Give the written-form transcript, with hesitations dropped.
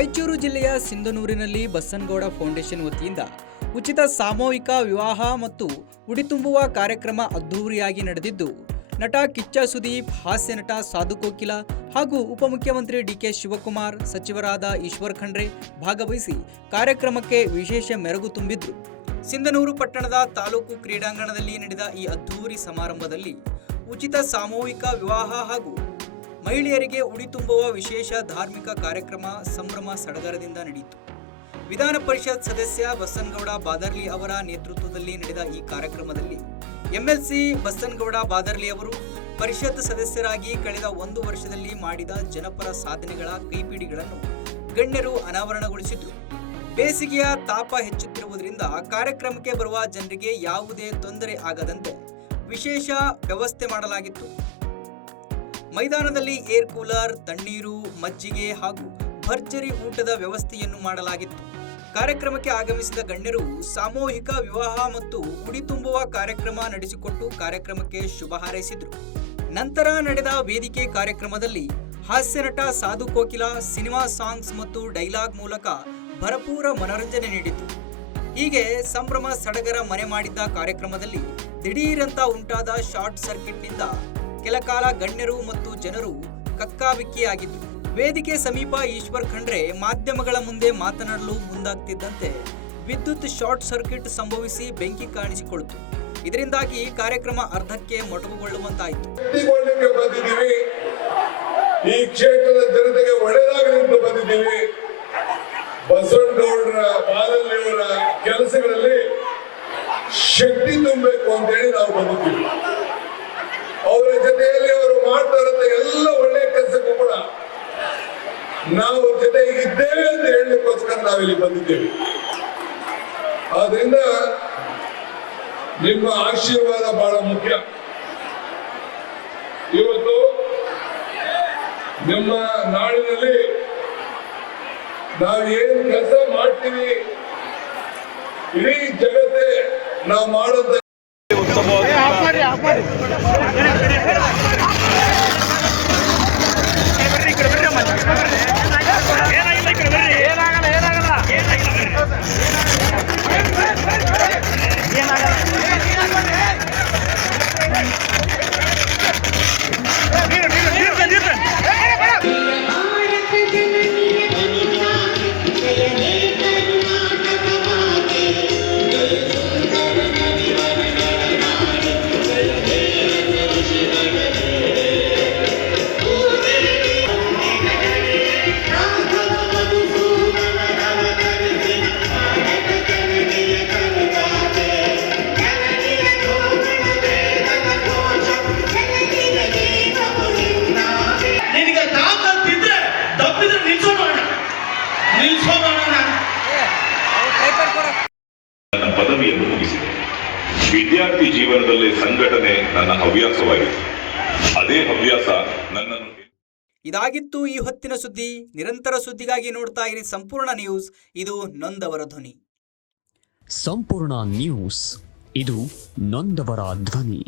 ರಾಯಚೂರು ಜಿಲ್ಲೆಯ ಸಿಂಧನೂರಿನಲ್ಲಿ ಬಸನಗೌಡ ಫೌಂಡೇಶನ್ ವತಿಯಿಂದ ಉಚಿತ ಸಾಮೂಹಿಕ ವಿವಾಹ ಮತ್ತು ಉಡಿ ತುಂಬುವ ಕಾರ್ಯಕ್ರಮ ಅದ್ದೂರಿಯಾಗಿ ನಡೆದಿದ್ದು, ನಟ ಕಿಚ್ಚ ಸುದೀಪ್, ಹಾಸ್ಯ ನಟ ಸಾಧು ಕೋಕಿಲ ಹಾಗೂ ಉಪಮುಖ್ಯಮಂತ್ರಿ ಡಿಕೆ ಶಿವಕುಮಾರ್, ಸಚಿವರಾದ ಈಶ್ವರ್ ಖಂಡ್ರೆ ಭಾಗವಹಿಸಿ ಕಾರ್ಯಕ್ರಮಕ್ಕೆ ವಿಶೇಷ ಮೆರುಗು ತುಂಬಿದ್ರು. ಸಿಂಧನೂರು ಪಟ್ಟಣದ ತಾಲೂಕು ಕ್ರೀಡಾಂಗಣದಲ್ಲಿ ನಡೆದ ಈ ಅದ್ದೂರಿ ಸಮಾರಂಭದಲ್ಲಿ ಉಚಿತ ಸಾಮೂಹಿಕ ವಿವಾಹ ಹಾಗೂ ಮಹಿಳೆಯರಿಗೆ ಉಡಿ ತುಂಬುವ ವಿಶೇಷ ಧಾರ್ಮಿಕ ಕಾರ್ಯಕ್ರಮ ಸಂಭ್ರಮ ಸಡಗರದಿಂದ ನಡೆಯಿತು. ವಿಧಾನ ಪರಿಷತ್ ಸದಸ್ಯ ಬಸನಗೌಡ ಬಾದರ್ಲಿ ಅವರ ನೇತೃತ್ವದಲ್ಲಿ ನಡೆದ ಈ ಕಾರ್ಯಕ್ರಮದಲ್ಲಿ ಎಂಎಲ್ಸಿ ಬಸನಗೌಡ ಬಾದರ್ಲಿ ಅವರು ಪರಿಷತ್ ಸದಸ್ಯರಾಗಿ ಕಳೆದ 1 ವರ್ಷದಲ್ಲಿ ಮಾಡಿದ ಜನಪರ ಸಾಧನೆಗಳ ಕೈಪಿಡಿಗಳನ್ನು ಗಣ್ಯರು ಅನಾವರಣಗೊಳಿಸಿದರು. ಬೇಸಿಗೆಯ ತಾಪ ಹೆಚ್ಚುತ್ತಿರುವುದರಿಂದ ಕಾರ್ಯಕ್ರಮಕ್ಕೆ ಬರುವ ಜನರಿಗೆ ಯಾವುದೇ ತೊಂದರೆ ಆಗದಂತೆ ವಿಶೇಷ ವ್ಯವಸ್ಥೆ ಮಾಡಲಾಗಿತ್ತು. ಮೈದಾನದಲ್ಲಿ ಏರ್ ಕೂಲರ್, ತಣ್ಣೀರು, ಮಜ್ಜಿಗೆ ಹಾಗೂ ಭರ್ಜರಿ ಊಟದ ವ್ಯವಸ್ಥೆಯನ್ನು ಮಾಡಲಾಗಿತ್ತು. ಕಾರ್ಯಕ್ರಮಕ್ಕೆ ಆಗಮಿಸಿದ ಗಣ್ಯರು ಸಾಮೂಹಿಕ ವಿವಾಹ ಮತ್ತು ಉಡಿ ತುಂಬುವ ಕಾರ್ಯಕ್ರಮ ನಡೆಸಿಕೊಟ್ಟು ಕಾರ್ಯಕ್ರಮಕ್ಕೆ ಶುಭ ಹಾರೈಸಿದರು. ನಂತರ ನಡೆದ ವೇದಿಕೆ ಕಾರ್ಯಕ್ರಮದಲ್ಲಿ ಹಾಸ್ಯ ನಟ ಸಾಧು ಕೋಕಿಲ ಸಿನಿಮಾ ಸಾಂಗ್ಸ್ ಮತ್ತು ಡೈಲಾಗ್ ಮೂಲಕ ಭರಪೂರ ಮನರಂಜನೆ ನೀಡಿತು. ಹೀಗೆ ಸಂಭ್ರಮ ಸಡಗರ ಮನೆ ಮಾಡಿದ್ದ ಕಾರ್ಯಕ್ರಮದಲ್ಲಿ ದಿಢೀರಂತ ಉಂಟಾದ ಶಾರ್ಟ್ ಸರ್ಕ್ಯೂಟ್ನಿಂದ ಕೆಲಕಾಲ ಗಣ್ಯರು ಮತ್ತು ಜನರು ಕಕ್ಕಾಬಿಕ್ಕಿಯಾಗಿದ್ದರು. ವೇದಿಕೆ ಸಮೀಪ ಈಶ್ವರ್ ಖಂಡ್ರೆ ಮಾಧ್ಯಮಗಳ ಮುಂದೆ ಮಾತನಾಡಲು ಮುಂದಾಗ್ತಿದ್ದಂತೆ ವಿದ್ಯುತ್ ಶಾರ್ಟ್ ಸರ್ಕ್ಯೂಟ್ ಸಂಭವಿಸಿ ಬೆಂಕಿ ಕಾಣಿಸಿಕೊಂಡಿತು. ಇದರಿಂದಾಗಿ ಕಾರ್ಯಕ್ರಮ ಅರ್ಧಕ್ಕೆ ಮೊಟಕುಗೊಳ್ಳುವಂತಾಯಿತು. ಈ ಕ್ಷೇತ್ರದ ಜನತೆಗೆ ಒಳ್ಳೆಯದಾಗಲಿ ಅಂತ ಬಂದಿದ್ದೀವಿ. ಬಸವನಗೌಡರ ಬಾದರ್ಲಿಯವರ ಕೆಲಸಗಳಲ್ಲಿ ಶಕ್ತಿ ತುಂಬಬೇಕು ಅಂತ ಹೇಳಿ ನಾವು ಬಂದಿದ್ದೀವಿ. ಅವರ ಜೊತೆಯಲ್ಲಿ ಅವರು ಮಾಡ್ತಾ ಇರೋ ಎಲ್ಲ ಒಳ್ಳೆಯ ಕೆಲಸಕ್ಕೂ ಕೂಡ ನಾವು ಜೊತೆ ಇದ್ದೇವೆ ಅಂತ ಹೇಳಲಿಕ್ಕೋಸ್ಕರ ನಾವಿಲ್ಲಿ ಬಂದಿದ್ದೇವೆ. ಆದ್ರಿಂದ ನಿಮ್ಮ ಆಶೀರ್ವಾದ ಬಹಳ ಮುಖ್ಯ. ಇವತ್ತು ನಿಮ್ಮ ನಾಡಿನಲ್ಲಿ ನಾವು ಏನ್ ಕೆಲಸ ಮಾಡ್ತೀವಿ, ಇಡೀ ಜಗತ್ತೇ ನಾವು ಮಾಡೋದ ನನ್ನ ಪದವಿಯನ್ನು ಮುಗಿಸಿದೆ. ವಿದ್ಯಾರ್ಥಿ ಜೀವನದಲ್ಲಿ ಸಂಘಟನೆ ನನ್ನ ಹವ್ಯಾಸವಾಗಿತ್ತು. ಅದೇ ಹವ್ಯಾಸ ನನ್ನನ್ನು. ಇದಾಗಿತ್ತು ಈ ಹೊತ್ತಿನ ಸುದ್ದಿ. ನಿರಂತರ ಸುದ್ದಿಗಾಗಿ ನೋಡ್ತಾ ಇರಿ ಸಂಪೂರ್ಣ ನ್ಯೂಸ್. ಇದು ನೊಂದವರ ಧ್ವನಿ. ಸಂಪೂರ್ಣ ನ್ಯೂಸ್, ಇದು ನೊಂದವರ ಧ್ವನಿ.